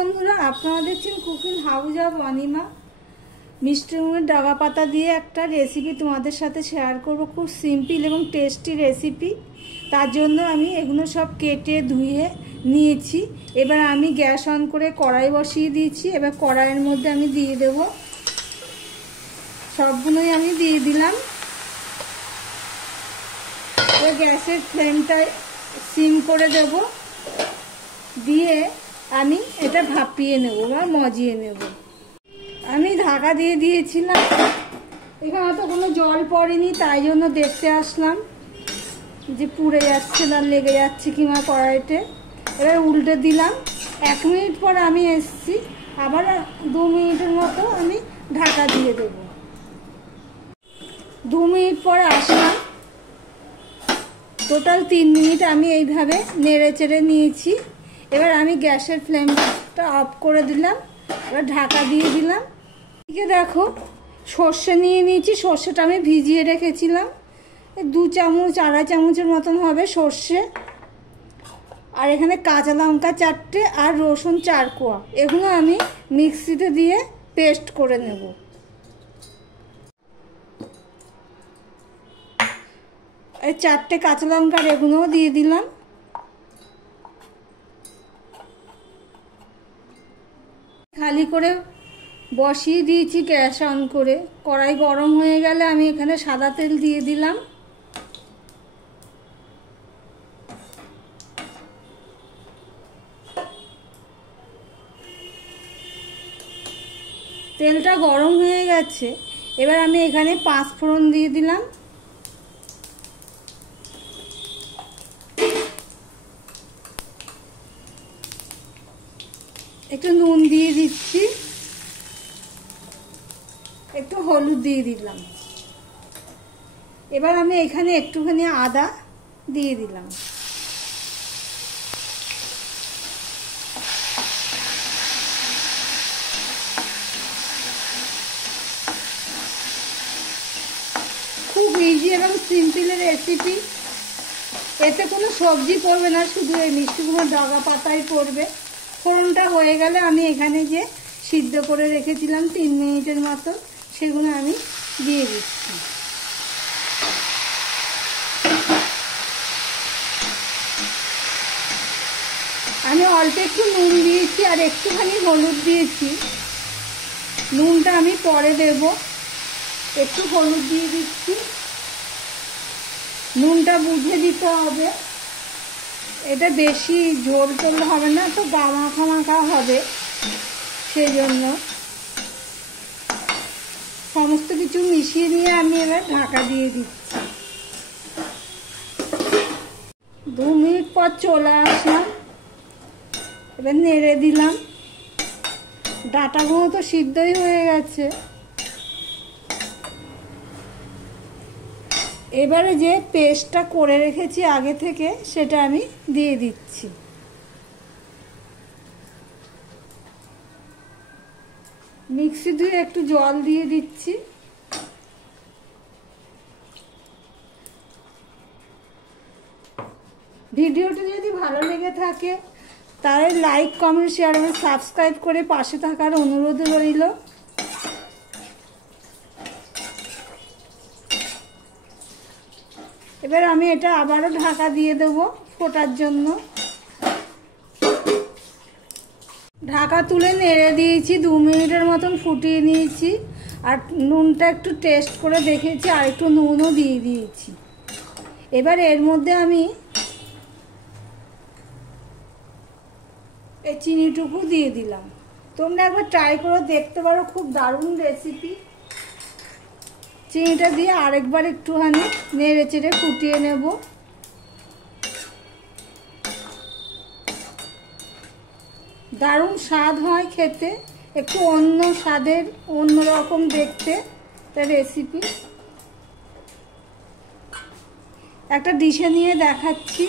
বন্ধুরা, আপনারা দেখছেন কুকিং হাউস অব অনিমা। মিষ্টি কুমড়োর ডাগা পাতা দিয়ে একটা রেসিপি তোমাদের সাথে শেয়ার করব। খুব সিম্পল এবং টেস্টি রেসিপি। তার জন্য আমি এগুলো সব কেটে ধুয়ে নিয়েছি। এবার আমি গ্যাস অন করে কড়াই বসিয়ে দিয়েছি। এবার কড়াইয়ের মধ্যে আমি দিয়ে দেব, সবগুলোই আমি দিয়ে দিলাম। এবার গ্যাসের ফ্লেমটা সিম করে দেব, দিয়ে আমি এটা ভাপিয়ে নেব বা মজিয়ে নেব। আমি ঢাকা দিয়ে দিয়েছিলাম, এখানে তো কোনো জল পড়েনি, তাই জন্য দেখতে আসলাম যে পুড়ে যাচ্ছে না লেগে যাচ্ছে কিংবা কড়াইতে। এবার উল্টে দিলাম। 1 মিনিট পর আমি এসছি, আবার 2 মিনিটের মতো আমি ঢাকা দিয়ে দেব। 2 মিনিট পর আসলাম। টোটাল 3 মিনিট আমি এইভাবে নেড়ে চেড়ে নিয়েছি। এবার আমি গ্যাসের ফ্লেমটা অফ করে দিলাম, এবার ঢাকা দিয়ে দিলাম। এদিকে দেখো, সর্ষে নিয়ে নিয়েছি। সর্ষেটা আমি ভিজিয়ে রেখেছিলাম, 2 চামচ 2.5 চামচের মতন হবে সর্ষে। আর এখানে কাঁচা লঙ্কা 4টে আর রসুন 4 কোয়া, এগুলো আমি মিক্সিতে দিয়ে পেস্ট করে নেব। এই 4টে কাঁচা লঙ্কার এগুলোও দিয়ে দিলাম। খালি করে বসিয়ে দিয়েছি গ্যাস অন করে। কড়াই গরম হয়ে গেলে আমি এখানে সাদা তেল দিয়ে দিলাম। তেলটা গরম হয়ে গেছে, এবার আমি এখানে 5 ফোড়ন দিয়ে দিলাম। একটু নুন দিয়ে দিচ্ছি, একটু হলুদ দিয়ে দিলাম। এবার আমি এখানে একটুখানি আদা দিয়ে দিলাম। খুব ইজি এবং সিম্পল রেসিপি। এতে কোনো সবজি পড়বে না, শুধু এই মিষ্টি কুমড়োর ডাগা পাতাই পড়বে। ফোড়নটা হয়ে গেলে আমি এখানে যে সিদ্ধ করে রেখেছিলাম 3 মিনিটের মতো, সেগুলো আমি দিয়ে দিচ্ছি। আমি অল্প একটু নুন দিয়েছি আর একটুখানি হলুদ দিয়েছি। নুনটা আমি পরে দেব। একটু হলুদ দিয়ে দিচ্ছি। নুনটা বুঝে দিতে হবে, এটা বেশি ঝোল করলে হবে না, তো গা মাখা মাখা হবে। সেই জন্য সমস্ত কিছু মিশিয়ে নিয়ে আমি এবার ঢাকা দিয়ে দিচ্ছি। 2 মিনিট পর চলে আসলাম। এবার নেড়ে দিলাম। ডাঁটাগুলো তো সিদ্ধই হয়ে গেছে। এবারে যে পেস্টটা করে রেখেছি আগে থেকে, সেটা আমি দিয়ে দিচ্ছি। মিক্সি ধুয়ে একটু জল দিয়ে দিচ্ছি। ভিডিওটা যদি ভালো লেগে থাকে তাহলে লাইক, কমেন্ট, শেয়ার এবং সাবস্ক্রাইব করে পাশে থাকার অনুরোধ রইল। এবার আমি এটা আবারও ঢাকা দিয়ে দেব ফোটার জন্য। ঢাকা তুলে নেড়ে দিয়েছি, 2 মিনিটের মতন ফুটিয়ে নিয়েছি। আর নুনটা একটু টেস্ট করে দেখেছি, আর একটু নুনও দিয়ে দিয়েছি। এবার এর মধ্যে আমি এই চিনিটুকু দিয়ে দিলাম। তোমরা একবার ট্রাই করে দেখতে পারো, খুব দারুণ রেসিপি। চিনিটা দিয়ে আরেকবার একটুখানি নেড়ে চেড়ে ফুটিয়ে নেব। দারুণ স্বাদ হয় খেতে, একটু অন্য স্বাদের, অন্যরকম দেখতে একটা রেসিপি। একটা ডিশে নিয়ে দেখাচ্ছি।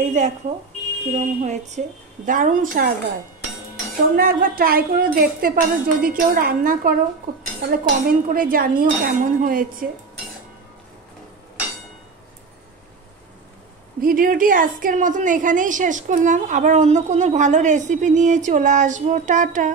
এই দেখো কিরকম হয়েছে, দারুণ স্বাদ হয়। তোমরা একবার ট্রাই করে দেখতে পারো, যদি কেউ রান্না করো তাহলে কমেন্ট করে জানিও কেমন হয়েছে। ভিডিওটি আজকের মতন এখানেই শেষ করলাম, আবার অন্য কোনো ভালো রেসিপি নিয়ে চলে আসবো। টাটা।